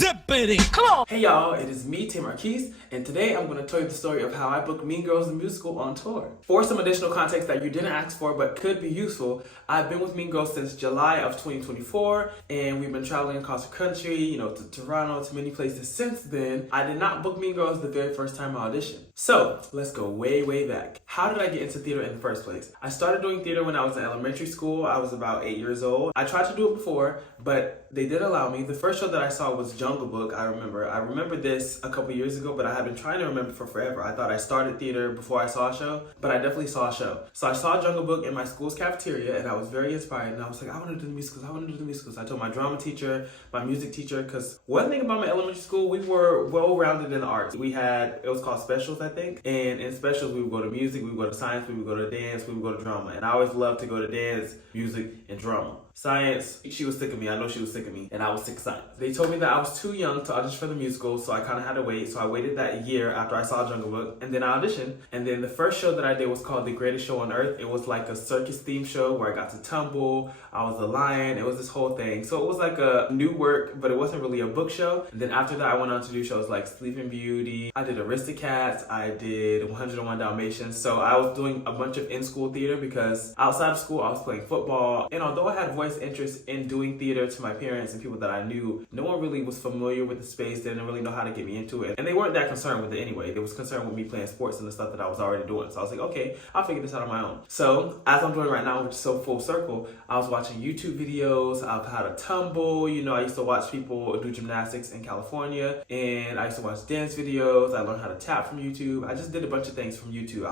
Zippity. Come on. Hey y'all, it is me, Tim Marquise, and today I'm going to tell you the story of how I booked Mean Girls the Musical on tour. For some additional context that you didn't ask for but could be useful, I've been with Mean Girls since July of 2024, and we've been traveling across the country, to Toronto, to many places since then. I did not book Mean Girls the very first time I auditioned. So, let's go way, way back. How did I get into theater in the first place? I started doing theater when I was in elementary school. I was about 8 years old. I tried to do it before, but they did allow me. The first show that I saw was Jungle Book, I remember this a couple years ago, but I have been trying to remember for forever. I thought I started theater before I saw a show, but I definitely saw a show. So I saw Jungle Book in my school's cafeteria, and I was very inspired, and I was like, I want to do the musicals, I told my drama teacher, my music teacher, because one thing about my elementary school, we were well-rounded in the arts. It was called specials, I think, and in specials, we would go to music, we would go to science, we would go to dance, we would go to drama, and I always loved to go to dance, music, and drama. Science, she was sick of me. I know she was sick of me, and I was sick of science. They told me that I was too young to audition for the musical, so I kind of had to wait. So I waited that year after I saw Jungle Book, and then I auditioned. And then the first show that I did was called The Greatest Show on Earth. It was like a circus theme show where I got to tumble. I was a lion. It was this whole thing. So it was like a new work, but it wasn't really a book show. And then after that, I went on to do shows like Sleeping Beauty. I did Aristocats. I did 101 Dalmatians. So I was doing a bunch of in-school theater because outside of school, I was playing football. And although I had voice interest in doing theater to my parents and people that I knew, no one really was familiar with the space. They didn't really know how to get me into it. And they weren't that concerned with it anyway. They was concerned with me playing sports and the stuff that I was already doing. So I was like, okay, I'll figure this out on my own. So as I'm doing right now, which is so full circle, I was watching YouTube videos of how to tumble. I used to watch people do gymnastics in California, and I used to watch dance videos. I learned how to tap from YouTube. I just did a bunch of things from YouTube.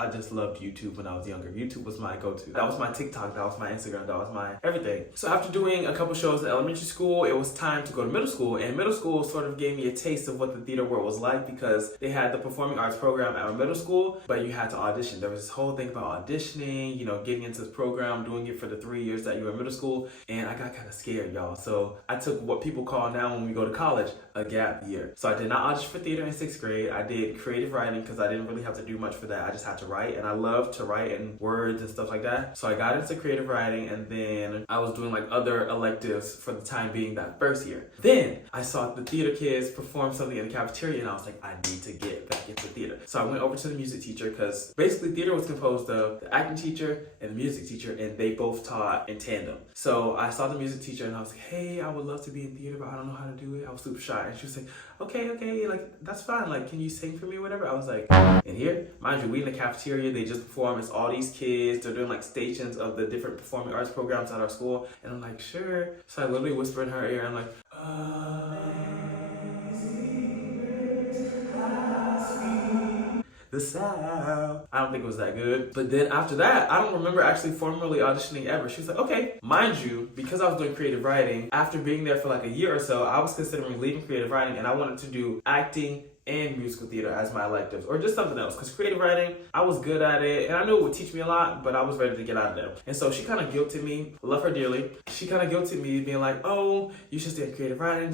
I just loved YouTube when I was younger. YouTube was my go-to. That was my TikTok, that was my Instagram, that was my everything. So after doing a couple shows in elementary school, it was time to go to middle school, and middle school sort of gave me a taste of what the theater world was like because they had the performing arts program at my middle school, but you had to audition. There was this whole thing about auditioning, getting into this program, doing it for the 3 years that you were in middle school, and I got kind of scared, y'all. So I took what people call now when we go to college, a gap year. So I did not audition for theater in 6th grade. I did creative writing because I didn't really have to do much for that. I just had to write, and I love to write in words and stuff like that. So I got into creative writing, and then I was doing like other electives for the time being that first year. Then I saw the theater kids perform something in the cafeteria, and I was like, I need to get back into theater. So I went over to the music teacher because basically theater was composed of the acting teacher and the music teacher, and they both taught in tandem. So I saw the music teacher, and I was like, hey, I would love to be in theater, but I don't know how to do it. I was super shy. And she was like, okay, like, that's fine. Like, can you sing for me or whatever? I was like, in here? Mind you, we in the cafeteria, they just perform. It's all these kids. They're doing like stations of the different performing arts programs at our school. And I'm like, sure. So I literally whisper in her ear, I'm like, the sound. I don't think it was that good. But then after that, I don't remember actually formally auditioning ever. She was like, okay. Mind you, because I was doing creative writing, after being there for like a year or so, I was considering leaving creative writing, and I wanted to do acting and musical theater as my electives, or just something else, because creative writing, I was good at it, and I knew it would teach me a lot, but I was ready to get out of there. And so she kind of guilted me, love her dearly, she kind of guilted me, being like, oh, you should stay in creative writing,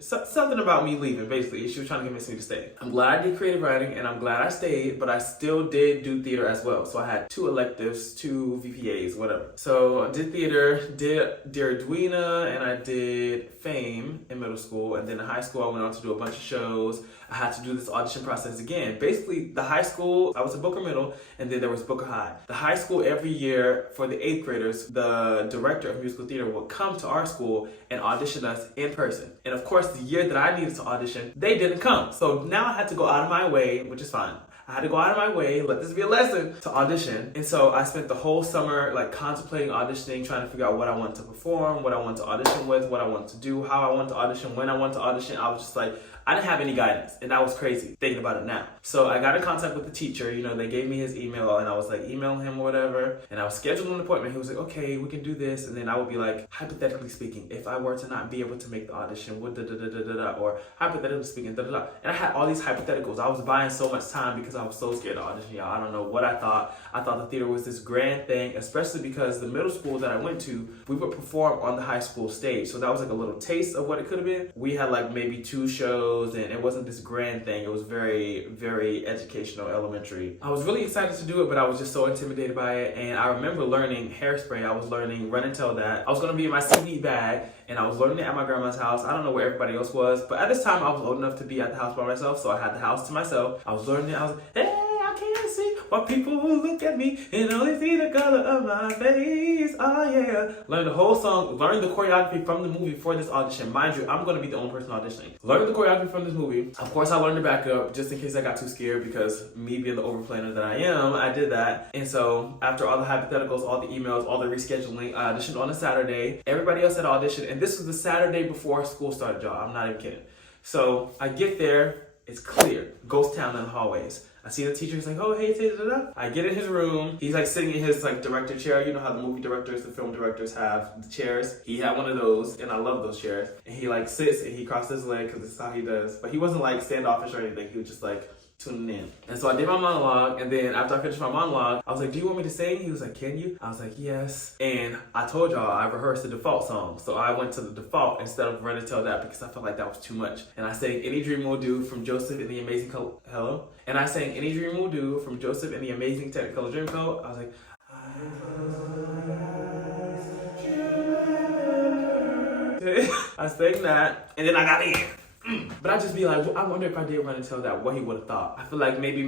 something about me leaving, basically. She was trying to convince me to stay. I'm glad I did creative writing, and I'm glad I stayed, but I still did do theater as well. So I had 2 electives, 2 VPAs, whatever. So I did theater, did Dear Edwina, and I did Fame in middle school, and then in high school I went on to do a bunch of shows. I had to do this audition process again. Basically, the high school, I was at Booker Middle, and then there was Booker High. The high school, every year for the 8th graders, the director of musical theater would come to our school and audition us in person. And of course, the year that I needed to audition, they didn't come. So now I had to go out of my way, which is fine. I had to go out of my way, let this be a lesson, to audition. And so I spent the whole summer like contemplating auditioning, trying to figure out what I wanted to perform, what I wanted to audition with, what I wanted to do, how I wanted to audition, when I wanted to audition. I was just like, I didn't have any guidance, and that was crazy, thinking about it now. So I got in contact with the teacher, they gave me his email, and I was like emailing him or whatever, and I was scheduling an appointment. He was like, okay, we can do this, and then I would be like, hypothetically speaking, if I were to not be able to make the audition, would da-da-da-da-da-da, or hypothetically speaking, da-da-da. And I had all these hypotheticals. I was buying so much time because I was so scared to audition, y'all. I don't know what I thought. I thought the theater was this grand thing, especially because the middle school that I went to, we would perform on the high school stage. So that was like a little taste of what it could have been. We had like maybe 2 shows, and it wasn't this grand thing. It was very, very educational, elementary. I was really excited to do it, but I was just so intimidated by it. And I remember learning hairspray. I was learning Run and Tell That. I was going to be in my CD bag, and I was learning it at my grandma's house. I don't know where everybody else was, but at this time I was old enough to be at the house by myself, so I had the house to myself. I was learning it. I was like, hey, I can't see why people look at me and only see the color of my face. Oh yeah. Learned the whole song, learned the choreography from the movie for this audition. Mind you, I'm going to be the only person auditioning. Learned the choreography from this movie. Of course, I learned the backup just in case I got too scared, because me being the overplanner that I am, I did that. And so after all the hypotheticals, all the emails, all the rescheduling, I auditioned on a Saturday. Everybody else had auditioned, and this was the Saturday before school started, y'all. I'm not even kidding. So I get there, it's clear, ghost town in the hallways. I see the teacher, he's like, oh, hey, da-da-da. I get in his room. He's like sitting in his like director chair. You know how the movie directors, the film directors have the chairs? He had one of those, and I love those chairs. And he like sits and he crosses his leg, because this is how he does. But he wasn't like standoffish or anything. He was just like tuning in. And so I did my monologue, and then after I finished my monologue, I was like, do you want me to sing? He was like, can you? I was like, yes. And I told y'all I rehearsed the default song. So I went to the default instead of Ready to Tell That, because I felt like that was too much. And I sang Any Dream Will Do from Joseph and the Amazing Hello. And I sang Any Dream Will Do from Joseph and the Amazing Technicolor Dreamcoat. I was like, I close my eyes, I sang that, and then I got in. But I just be like, I wonder if I did Run and Tell That, what he would have thought. I feel like maybe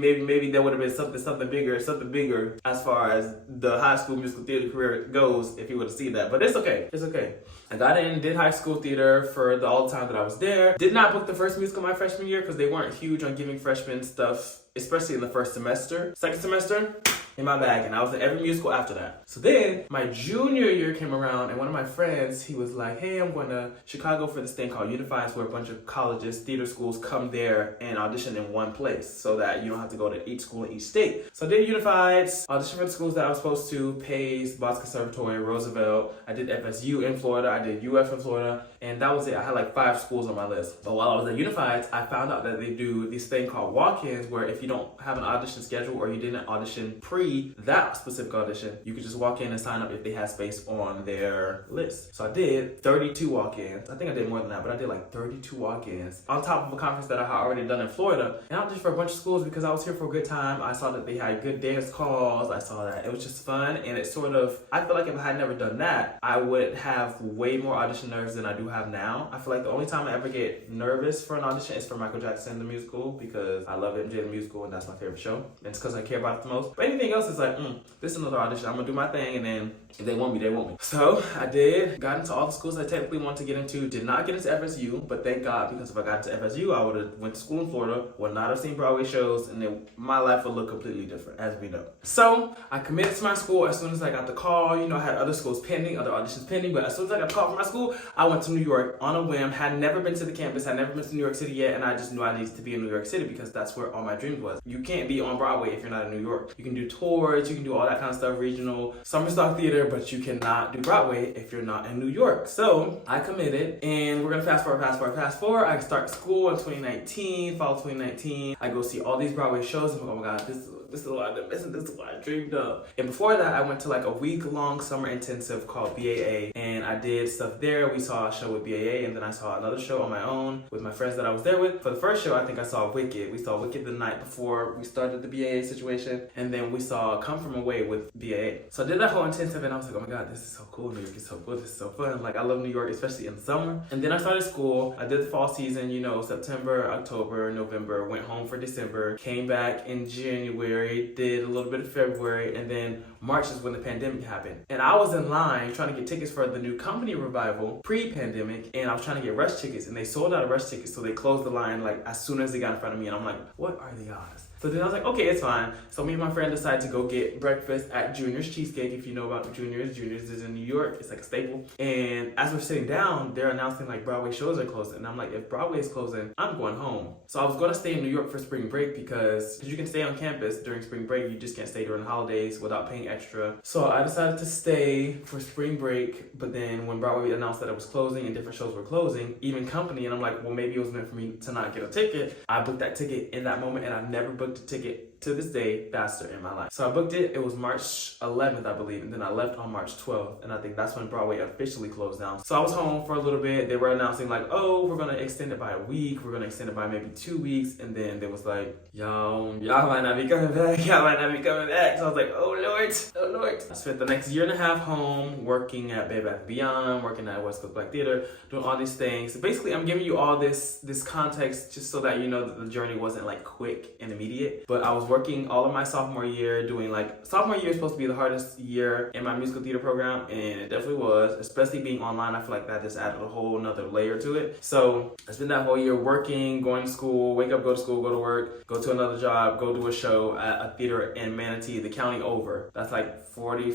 there would have been something bigger as far as the High School Musical Theater career goes if he would have seen that. But it's okay. It's okay. I got in, did high school theater for all the time that I was there. Did not book the first musical my freshman year because they weren't huge on giving freshmen stuff, especially in the first semester. Second semester, in my bag, and I was in every musical after that. So then my junior year came around, and one of my friends, he was like, hey, I'm going to Chicago for this thing called Unifieds, where a bunch of colleges, theater schools come there and audition in one place so that you don't have to go to each school in each state. So I did Unifieds, auditioned for the schools that I was supposed to: Pace, Boston Conservatory, Roosevelt. I did FSU in Florida, I did UF in Florida, and that was it. I had like 5 schools on my list. But while I was at Unifieds, I found out that they do this thing called walk-ins, where if you don't have an audition schedule or you didn't audition that specific audition, you could just walk in and sign up if they had space on their list. So I did 32 walk-ins. I think I did more than that, but I did like 32 walk-ins on top of a conference that I had already done in Florida. And I was just for a bunch of schools because I was here for a good time. I saw that they had good dance calls. I saw that it was just fun, and it sort of, I feel like if I had never done that, I would have way more audition nerves than I do have now. I feel like the only time I ever get nervous for an audition is for Michael Jackson the musical, because I love MJ the musical and that's my favorite show. And it's because I care about it the most. But anything else is like, this is another audition. I'm gonna do my thing, and then if they want me, they want me. So I did, got into all the schools I technically wanted to get into. Did not get into FSU, but thank God, because if I got into FSU, I would have went to school in Florida, would not have seen Broadway shows, and then my life would look completely different, as we know. So I committed to my school as soon as I got the call. You know, I had other schools pending, other auditions pending, but as soon as I got the call from my school, I went to New York on a whim. Had never been to the campus, had never been to New York City yet, and I just knew I needed to be in New York City because that's where all my dreams was. You can't be on Broadway if you're not in New York. You can do tours, you can do all that kind of stuff, regional, summer stock theater, but you cannot do Broadway if you're not in New York. So I committed, and we're gonna fast forward. I start school in 2019, fall 2019. I go see all these Broadway shows. I'm like, oh my God, this is what I've been missing. This is what I dreamed of. And before that, I went to like a week-long summer intensive called BAA, and I did stuff there. We saw a show with BAA, and then I saw another show on my own with my friends that I was there with. For the first show, I think I saw Wicked. We saw Wicked the night before we started the BAA situation, and then we saw Come From Away with BAA. So I did that whole intensive, and I was like, oh my God, this is so cool. New York is so cool. This is so fun. Like, I love New York, especially in the summer. And then I started school. I did the fall season, you know, September, October, November. Went home for December. Came back in January. Did a little bit of February. And then March is when the pandemic happened. And I was in line trying to get tickets for the new company revival pre-pandemic. And I was trying to get rush tickets. And they sold out of rush tickets. So they closed the line like as soon as they got in front of me. And I'm like, what are the odds? So then I was like, okay, it's fine. So me and my friend decided to go get breakfast at Junior's Cheesecake. If you know about Junior's is in New York. It's like a staple. And as we're sitting down, they're announcing like Broadway shows are closing. And I'm like, if Broadway is closing, I'm going home. So I was going to stay in New York for spring break because you can stay on campus during spring break. You just can't stay during the holidays without paying extra. So I decided to stay for spring break. But then when Broadway announced that it was closing and different shows were closing, even company, and I'm like, well, maybe it was meant for me to not get a ticket. I booked that ticket in that moment, and I've never booked a ticket to this day, faster in my life. So I booked it. It was March 11th, I believe, and then I left on March 12th, and I think that's when Broadway officially closed down. So I was home for a little bit. They were announcing like, oh, we're gonna extend it by a week. We're gonna extend it by maybe 2 weeks, and then they was like, y'all might not be coming back. Y'all might not be coming back. So I was like, oh Lord. I spent the next year and a half home working at Bed Bath & Beyond, working at West Coast Black Theater, doing all these things. So basically, I'm giving you all this context just so that you know that the journey wasn't like quick and immediate. But I was working all of my sophomore year doing like, sophomore year is supposed to be the hardest year in my musical theater program, and it definitely was, especially being online. I feel like that just added a whole nother layer to it. So I spent that whole year working, going to school, wake up, go to school, go to work, go to another job, go do a show at a theater in Manatee, the county over. That's like 40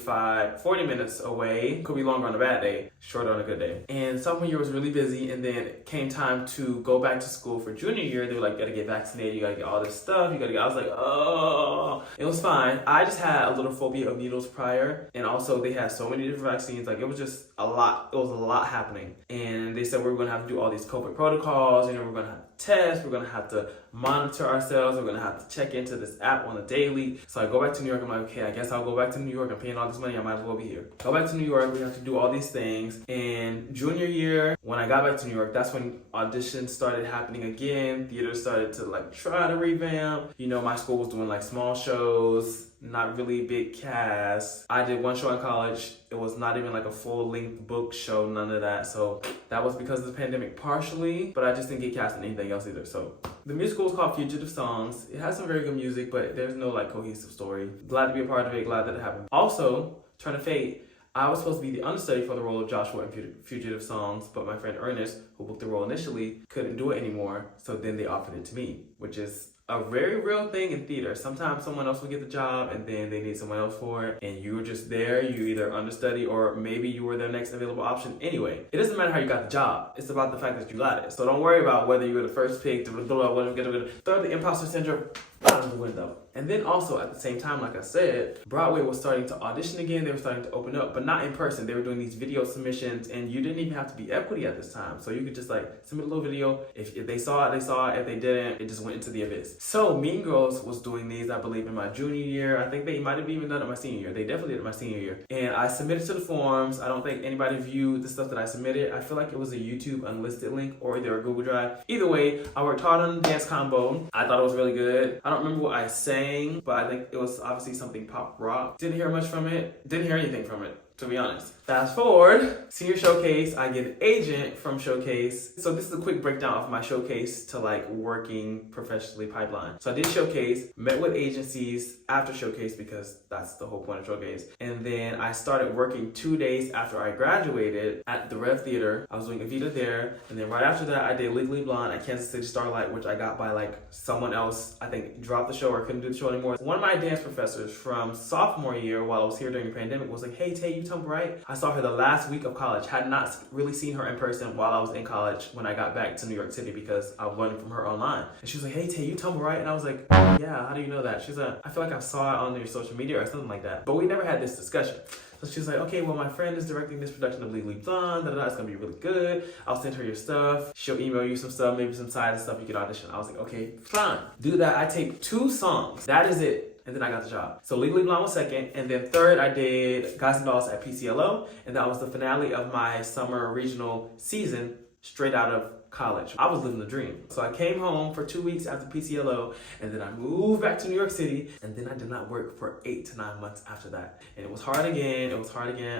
minutes away. Could be longer on a bad day, shorter on a good day. And sophomore year was really busy, and then it came time to go back to school for junior year. They were like, you gotta get vaccinated, you gotta get all this stuff, I was like, oh, it was fine. I just had a little phobia of needles prior, and also they had so many different vaccines, like it was just a lot. It was a lot happening. And they said we were gonna have to do all these COVID protocols, we're gonna have to test, we're gonna have to monitor ourselves, we're gonna have to check into this app on a daily. So I go back to New York, I'm like, okay, I guess I'll go back to New York. I'm paying all this money, I might as well be here. Go back to New York, we have to do all these things. And junior year, when I got back to New York, that's when auditions started happening again. Theater started to like try to revamp. My school was doing like small shows, not really big cast. I did one show in college. It was not even like a full-length book show, none of that. So that was because of the pandemic partially, but I just didn't get cast in anything else either. So the musical was called Fugitive Songs. It has some very good music, but there's no like cohesive story. Glad to be a part of it, glad that it happened. Also, Turn of Fate, I was supposed to be the understudy for the role of Joshua in Fugitive Songs, but my friend Ernest, who booked the role initially, couldn't do it anymore. So then they offered it to me, which is a very real thing in theater. Sometimes someone else will get the job and then they need someone else for it, and you were just there. You either understudy or maybe you were their next available option. Anyway, it doesn't matter how you got the job. It's about the fact that you got it. So don't worry about whether you were the first pick, throw the imposter syndrome out of the window. And then also at the same time, like I said, Broadway was starting to audition again. They were starting to open up, but not in person. They were doing these video submissions, and you didn't even have to be equity at this time. So you could just like submit a little video. If they saw it, they saw it. If they didn't, it just went into the abyss. So Mean Girls was doing these, I believe, in my junior year. I think they might have even done it my senior year. They definitely did it my senior year. And I submitted to the forums. I don't think anybody viewed the stuff that I submitted. I feel like it was a YouTube unlisted link or either a Google Drive. Either way, I worked hard on the dance combo. I thought it was really good. I don't remember what I sang, but I think it was obviously something pop rock. Didn't hear much from it. Didn't hear anything from it, to be honest. Fast forward, senior showcase, I get an agent from showcase. So this is a quick breakdown of my showcase to like working professionally pipeline. So I did showcase, met with agencies after showcase because that's the whole point of showcase. And then I started working 2 days after I graduated at the Rev Theater. I was doing Evita there. And then right after that, I did Legally Blonde at Kansas City Starlight, which I got by like someone else, I think dropped the show or couldn't do the show anymore. One of my dance professors from sophomore year while I was here during the pandemic was like, hey Tay, you tumble right? I saw her the last week of college. Had not really seen her in person while I was in college when I got back to New York City because I was learning from her online. And she was like, hey Tay, you tumble right? And I was like, yeah, how do you know that? She's like, I feel like I saw it on your social media or something like that. But we never had this discussion. So she's like, okay, well, my friend is directing this production of Legally Blonde. It's gonna be really good. I'll send her your stuff. She'll email you some stuff, maybe some side stuff you can audition. I was like, okay, fine. Do that. I taped 2 songs. That is it. And then I got the job. So Legally Blonde was second. And then third, I did Guys and Dolls at PCLO. And that was the finale of my summer regional season straight out of college. I was living the dream. So I came home for 2 weeks after PCLO, and then I moved back to New York City, and then I did not work for 8 to 9 months after that. And it was hard again.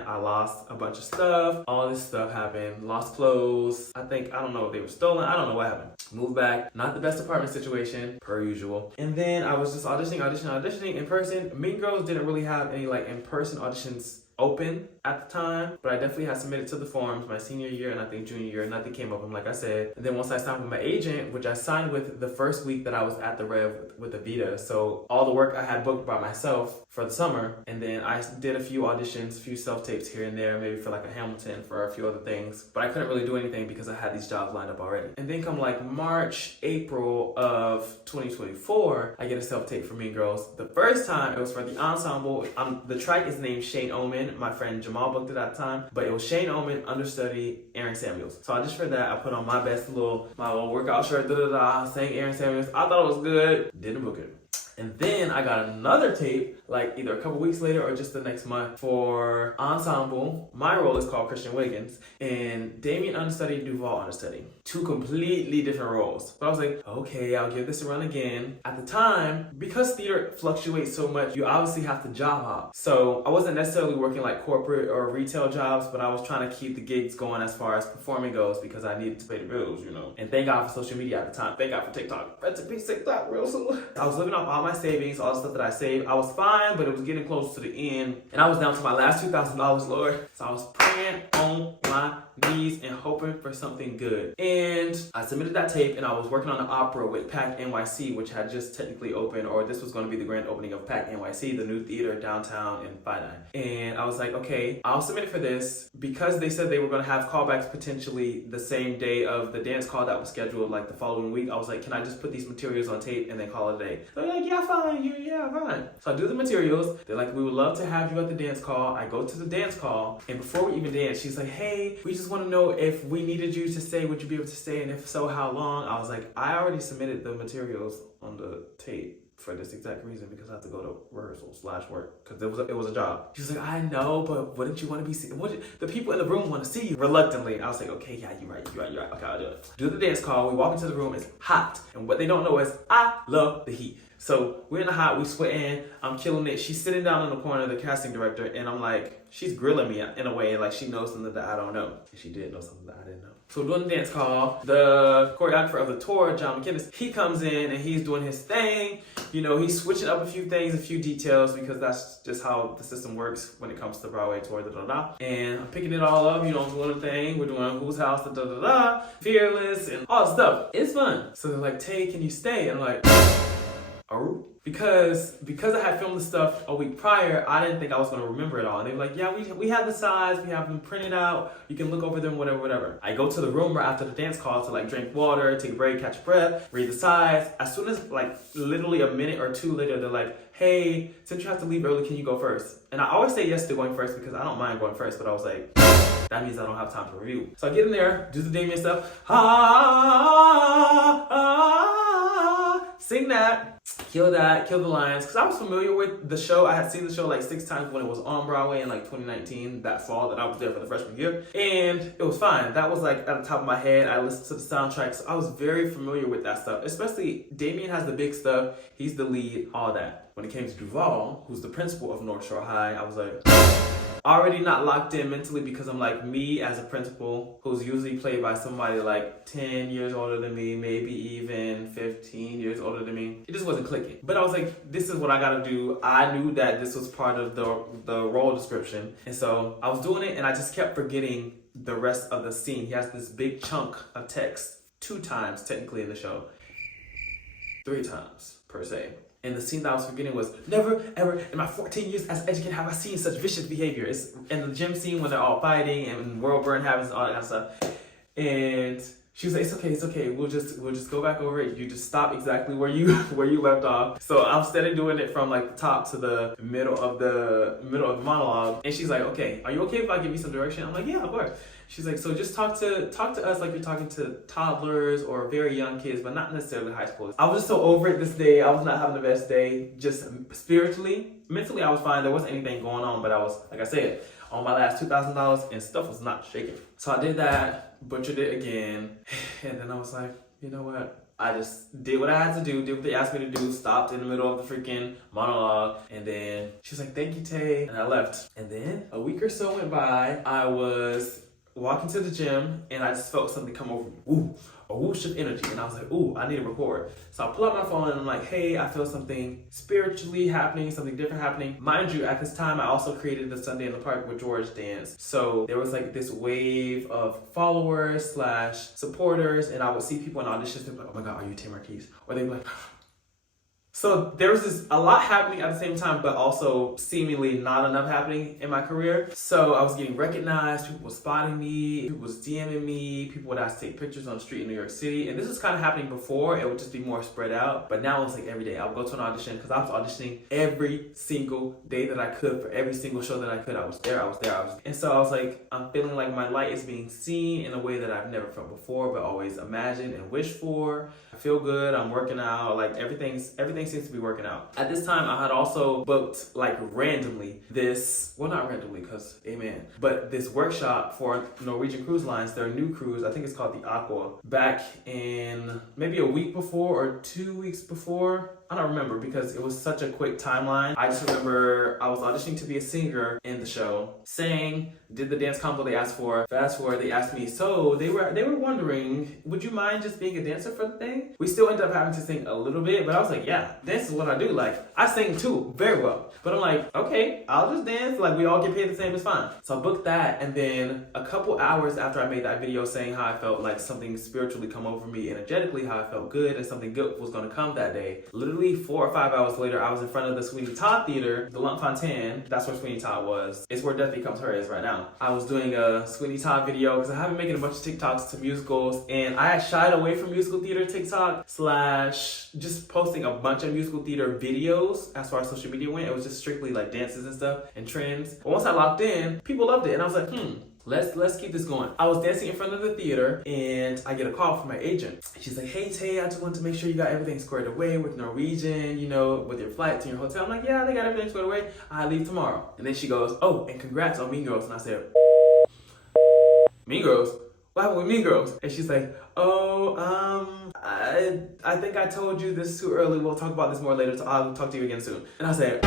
I lost a bunch of stuff. All this stuff happened. Lost clothes. I don't know if they were stolen. I don't know what happened. Moved back. Not the best apartment situation, per usual. And then I was just auditioning in person. Mean Girls didn't really have any like in-person auditions open at the time, but I definitely had submitted to the forums my senior year and I think junior year, nothing came of them, like I said. And then once I signed with my agent, which I signed with the first week that I was at the Rev with Evita, so all the work I had booked by myself for the summer, and then I did a few auditions, a few self-tapes here and there, maybe for like a Hamilton, for a few other things, but I couldn't really do anything because I had these jobs lined up already. And then come like March, April of 2024, I get a self-tape for Mean Girls. The first time it was for the ensemble. The track is named Shane Omen. My friend Jamal booked it at the time, but it was Shane Omen, understudy Aaron Samuels. So I auditioned for that. I put on my little workout shirt, sang Aaron Samuels. I thought it was good. Didn't book it. And then I got another tape, like either a couple weeks later or just the next month for ensemble. My role is called Christian Wiggins, and Damien understudy, Duval understudy. Two completely different roles. But I was like, okay, I'll give this a run again. At the time, because theater fluctuates so much, you obviously have to job hop. So I wasn't necessarily working like corporate or retail jobs, but I was trying to keep the gigs going as far as performing goes because I needed to pay the bills, you know. And thank God for social media at the time. Thank God for TikTok. Rest in peace, TikTok, real soon. I was living off all my savings, all the stuff that I saved. I was fine, but it was getting close to the end. And I was down to my last $2,000, Lord. So I was praying on my knees and hoping for something good. And I submitted that tape, and I was working on an opera with PAC NYC, which had just technically opened, or this was going to be the grand opening of PAC NYC, the new theater downtown in Finite. And I was like, okay, I'll submit it for this because they said they were going to have callbacks potentially the same day of the dance call that was scheduled like the following week. I was like, can I just put these materials on tape and then call it a day? They're like, yeah, fine. Yeah, fine. So I do the materials. They're like, we would love to have you at the dance call. I go to the dance call, and before we even dance, she's like, hey, we just want to know if we needed you to stay, would you be able to stay? And if so, how long? I was like, I already submitted the materials on the tape for this exact reason because I have to go to rehearsal/work because it was a job. She was like, I know, but wouldn't you want to be seen? The people in the room want to see you. Reluctantly, I was like, okay, yeah, you're right. Okay, I'll do it. Do the dance call. We walk into the room. It's hot, and what they don't know is I love the heat. So we're in the hot, we sweating, I'm killing it. She's sitting down in the corner, the casting director, and I'm like, she's grilling me in a way, like she knows something that I don't know. And she did know something that I didn't know. So we're doing the dance call. The choreographer of the tour, John McKinnis, he comes in and he's doing his thing. You know, he's switching up a few things, a few details, because that's just how the system works when it comes to Broadway tour, And I'm picking it all up, you know, I'm doing a thing. We're doing Whose House, Fearless, and all that stuff. It's fun. So they're like, Tay, can you stay? And I'm like, oh, because I had filmed the stuff a week prior, I didn't think I was going to remember it all. And they were like, yeah, we have the sides, we have them printed out, you can look over them, whatever. I go to the room right after the dance call to like drink water, take a break, catch a breath, read the sides. As soon as like literally a minute or two later, they're like, hey, since you have to leave early, can you go first? And I always say yes to going first because I don't mind going first, but I was like, that means I don't have time to review. So I get in there, do the Damien stuff, sing that, kill the lines. Because I was familiar with the show. I had seen the show like 6 times when it was on Broadway in like 2019, that fall that I was there for the freshman year. And it was fine. That was like at the top of my head. I listened to the soundtrack, so I was very familiar with that stuff. Especially Damien has the big stuff. He's the lead, all that. When it came to Duval, who's the principal of North Shore High, I was like, already not locked in mentally because I'm like, me as a principal who's usually played by somebody like 10 years older than me, maybe even 15 years older than me. It just wasn't clicking. But I was like, this is what I gotta do. I knew that this was part of the role description. And so I was doing it and I just kept forgetting the rest of the scene. He has this big chunk of text 2 times technically in the show. 3 times per se. And the scene that I was forgetting was, never, ever in my 14 years as an educator have I seen such vicious behavior. It's in the gym scene when they're all fighting and world burn happens and all that kind of stuff. And she was like, it's okay. We'll just go back over it. You just stop exactly where you left off. So I'm steady doing it from like the top to the middle of the monologue. And she's like, okay, are you okay if I give you some direction? I'm like, yeah, of course. She's like, so just talk to us like you're talking to toddlers or very young kids, but not necessarily high schoolers. I was just so over it this day. I was not having the best day. Just spiritually, mentally, I was fine. There wasn't anything going on, but I was, like I said, on my last $2,000 and stuff was not shaking. So I did that, butchered it again, and then I was like, you know what? I just did what I had to do, did what they asked me to do, stopped in the middle of the freaking monologue, and then she was like, thank you, Tay, and I left. And then a week or so went by, I was walking to the gym, and I just felt something come over me. Ooh, a whoosh of energy. And I was like, ooh, I need to record. So I pull out my phone and I'm like, hey, I feel something spiritually happening, something different happening. Mind you, at this time, I also created the Sunday in the Park with George dance. So there was like this wave of followers / supporters, and I would see people in auditions, they'd be like, oh my God, are you Tay Marquise? Or they'd be like, so there was a lot happening at the same time, but also seemingly not enough happening in my career. So I was getting recognized, people were spotting me, people was DMing me, people would ask to take pictures on the street in New York City. And this was kind of happening before, it would just be more spread out. But now it's like every day. I would go to an audition because I was auditioning every single day that I could for every single show that I could. I was there. And so I was like, I'm feeling like my light is being seen in a way that I've never felt before, but always imagined and wished for. I feel good, I'm working out, like everything's seems to be working out. At this time, I had also booked like randomly this, well not randomly because amen, but this workshop for Norwegian Cruise Lines, their new cruise, I think it's called the Aqua, back in maybe a week before or 2 weeks before. I don't remember because it was such a quick timeline. I just remember I was auditioning to be a singer in the show, sang, did the dance combo they asked for. Fast forward, they asked me, so they were wondering, would you mind just being a dancer for the thing? We still ended up having to sing a little bit, but I was like, yeah, dance is what I do. Like, I sing too, very well. But I'm like, okay, I'll just dance. Like, we all get paid the same, it's fine. So I booked that, and then a couple hours after I made that video saying how I felt like something spiritually come over me energetically, how I felt good and something good was gonna come that day, literally 4 or 5 hours later, I was in front of the Sweeney Todd Theater, the Lumpfontein. That's where Sweeney Todd was. It's where Death Becomes Her is right now. I was doing a Sweeney Todd video because I have been making a bunch of TikToks to musicals, and I had shied away from musical theater TikTok / just posting a bunch of musical theater videos as far as social media went. It was just strictly like dances and stuff and trends. But once I locked in, people loved it, and I was like, Let's keep this going. I was dancing in front of the theater and I get a call from my agent. She's like, hey Tay, I just wanted to make sure you got everything squared away with Norwegian, you know, with your flights and your hotel. I'm like, yeah, they got everything squared away. I leave tomorrow. And then she goes, oh, and congrats on Mean Girls. And I said, Mean Girls? What happened with Mean Girls? And she's like, oh, I think I told you this too early. We'll talk about this more later. So I'll talk to you again soon. And I said,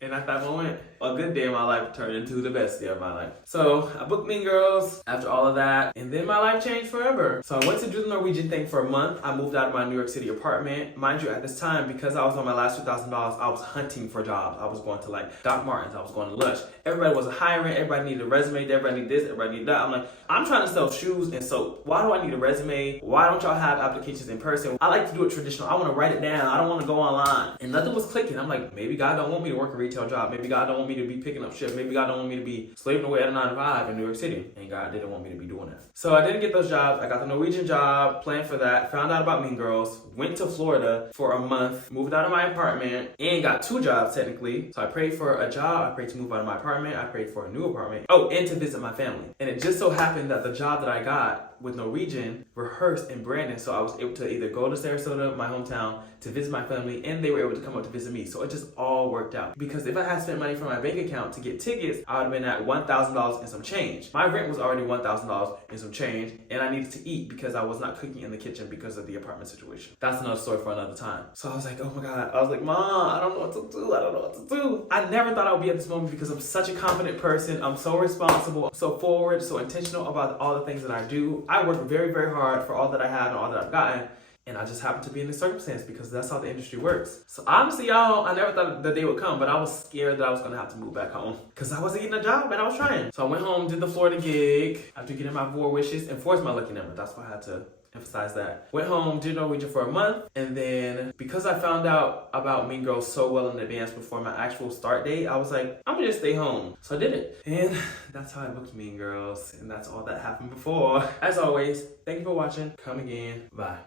and at that moment, a good day of my life turned into the best day of my life. So I booked Mean Girls after all of that, and then my life changed forever. So I went to do the Norwegian thing for a month. I moved out of my New York City apartment. Mind you, at this time, because I was on my last $2,000, I was hunting for jobs. I was going to like Doc Martens, I was going to Lush. Everybody was hiring, everybody needed a resume, everybody needed this, everybody needed that. I'm like, I'm trying to sell shoes and soap. Why do I need a resume? Why don't y'all have applications in person? I like to do it traditional. I want to write it down. I don't want to go online. And nothing was clicking. I'm like, maybe God don't want me to work a retail job. Maybe God don't want me to be picking up shit. Maybe God don't want me to be slaving away at a 9 to 5 in New York City. And God didn't want me to be doing that. So I didn't get those jobs. I got the Norwegian job, planned for that, found out about Mean Girls, went to Florida for a month, moved out of my apartment, and got 2 jobs technically. So I prayed for a job, I prayed to move out of my apartment, I prayed for a new apartment. Oh, and to visit my family. And it just so happened that the job that I got with Norwegian rehearsed in Brandon, so I was able to either go to Sarasota, my hometown, to visit my family, and they were able to come up to visit me. So it just all worked out. Because if I had spent money from my bank account to get tickets, I would have been at $1,000 and some change. My rent was already $1,000 and some change, and I needed to eat because I was not cooking in the kitchen because of the apartment situation. That's another story for another time. So I was like, oh my God. I was like, Mom, I don't know what to do. I don't know what to do. I never thought I would be at this moment because I'm such a confident person. I'm so responsible, so forward, so intentional about all the things that I do. I work very, very hard for all that I have and all that I've gotten. And I just happened to be in this circumstance because that's how the industry works. So honestly, y'all, I never thought the day would come, but I was scared that I was gonna have to move back home because I wasn't getting a job and I was trying. So I went home, did the Florida gig after getting my 4 wishes and forced my lucky number. That's why I had to emphasize that. Went home, did Norwegian for a month, and then because I found out about Mean Girls so well in advance before my actual start date, I was like, I'm gonna just stay home. So I did it. And that's how I booked Mean Girls, and that's all that happened before. As always, thank you for watching. Come again. Bye.